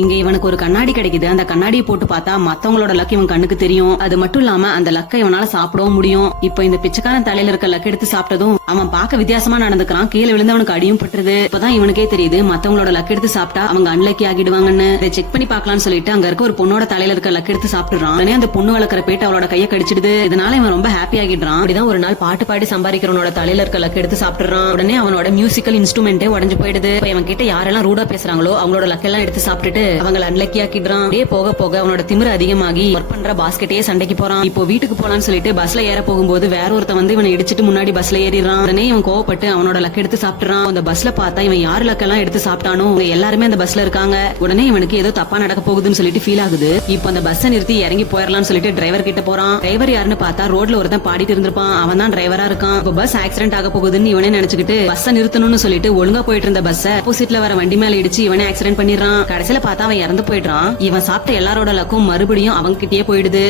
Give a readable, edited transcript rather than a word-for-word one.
இங்க இவனுக்கு ஒரு கண்ணாடி கிடைக்குது. அந்த கண்ணாடியை போட்டு பார்த்தா மத்தவங்களோட லக் இவன் கண்ணுக்கு தெரியும். அது மட்டும் இல்லாம அந்த லக்கை இவனால சாப்பிடவும் முடியும். இப்போ இந்த பிச்சைக்காரன் தலையில இருக்க லக் எடுத்து சாப்பிட்டதும் அவன் பார்க்க வித்தியாசமா நடந்துக்கிறான். கீழே விழுந்து அவனுக்கு அடியும் பட்டுருது. இப்பதான் இவனுக்கே தெரியுது மத்தவங்களோட லக் எடுத்து சாப்பிட்டா அவங்க அன்லக்கி ஆகிடுவாங்கன்னு. இதை செக் பண்ணி பாக்கலாம்னு சொல்லிட்டு அங்க இருக்க ஒரு பொண்ணோட தலையில இருக்க லக் எடுத்து சாப்பிடுறான். உடனே அந்த பொண்ணு வளர்க்குற பேட்டு அவளோட கையை கடிச்சிடுது. இதனால இவன் ரொம்ப ஹாப்பி ஆகிடுறான். அப்படிதான் ஒரு நாள் பாட்டு பாடி சம்பாதிக்கிறவனோட தலையில இருக்க லக் எடுத்து சாப்பிடுறான். உடனே அவனோட மியூசிக்கல் இன்ஸ்ட்ருமெண்டே உடஞ்சு போயிடுது. இவன் கிட்ட யாரெல்லாம் ரூடா பேசுறாங்களோ அவங்களோட லக் எல்லாம் எடுத்து சாப்பிட்டுட்டு அவங்களை அன்லக்கி ஆக்கிடுறான். அப்படியே போக போக அவனோட திமிரு அதிகமாகி ஒர்க் பண்ற பாஸ்கெட்டே சண்டைக்கு போறான். இப்போ வீட்டுக்கு போலான்னு சொல்லிட்டு பஸ்ல ஏற போகும்போது வேற ஒருத்த வந்து இவனை இடிச்சிட்டு முன்னாடி பஸ்ல ஏறிடுறான். உடனே இவன் கோவப்பட்டு அவனோட லக் எடுத்து சாப்பிட்டுறான். அந்த பஸ்ல பார்த்தா இவன் யாரு லக்கெல்லாம் எடுத்து சாப்பிட்டானோ அவங்க எல்லாருமே அந்த பஸ்ல இருக்காங்க. உடனே இவனுக்கு ஏதோ தப்பா நடக்க போகுதுன்னு சொல்லிட்டு ஃபீல் ஆகுது. இப்போ அந்த பஸ்ஸை நிறுத்தி இறங்கி போயிடலாம்னு சொல்லிட்டு டிரைவர் கிட்ட போறான். டிரைவர் யாருன்னு பார்த்தா ரோட்ல ஒருத்தன் பாடிட்டு இருந்திருப்பான். அவன் தான் டிரைவரா இருக்கான். இப்போ பஸ் ஆக்சிடென்ட் ஆக போகுதுன்னு இவனே நினைச்சுக்கிட்டு பஸ்ஸை நிறுத்தணும்னு சொல்லிட்டு ஒழுங்கா போயிட்டு இருந்த பஸ் ஆப்போசிட்ல வர வண்டி மேல இடிச்சு இவனே ஆக்சிடென்ட் பண்ணிடுறான். கடைசியில பார்த்தா அவன் இறந்து போயிடுறான். இவன் சாப்பிட்ட எல்லாரோட லக்கும் மறுபடியும் அவங்க கிட்டயே போயிடுது.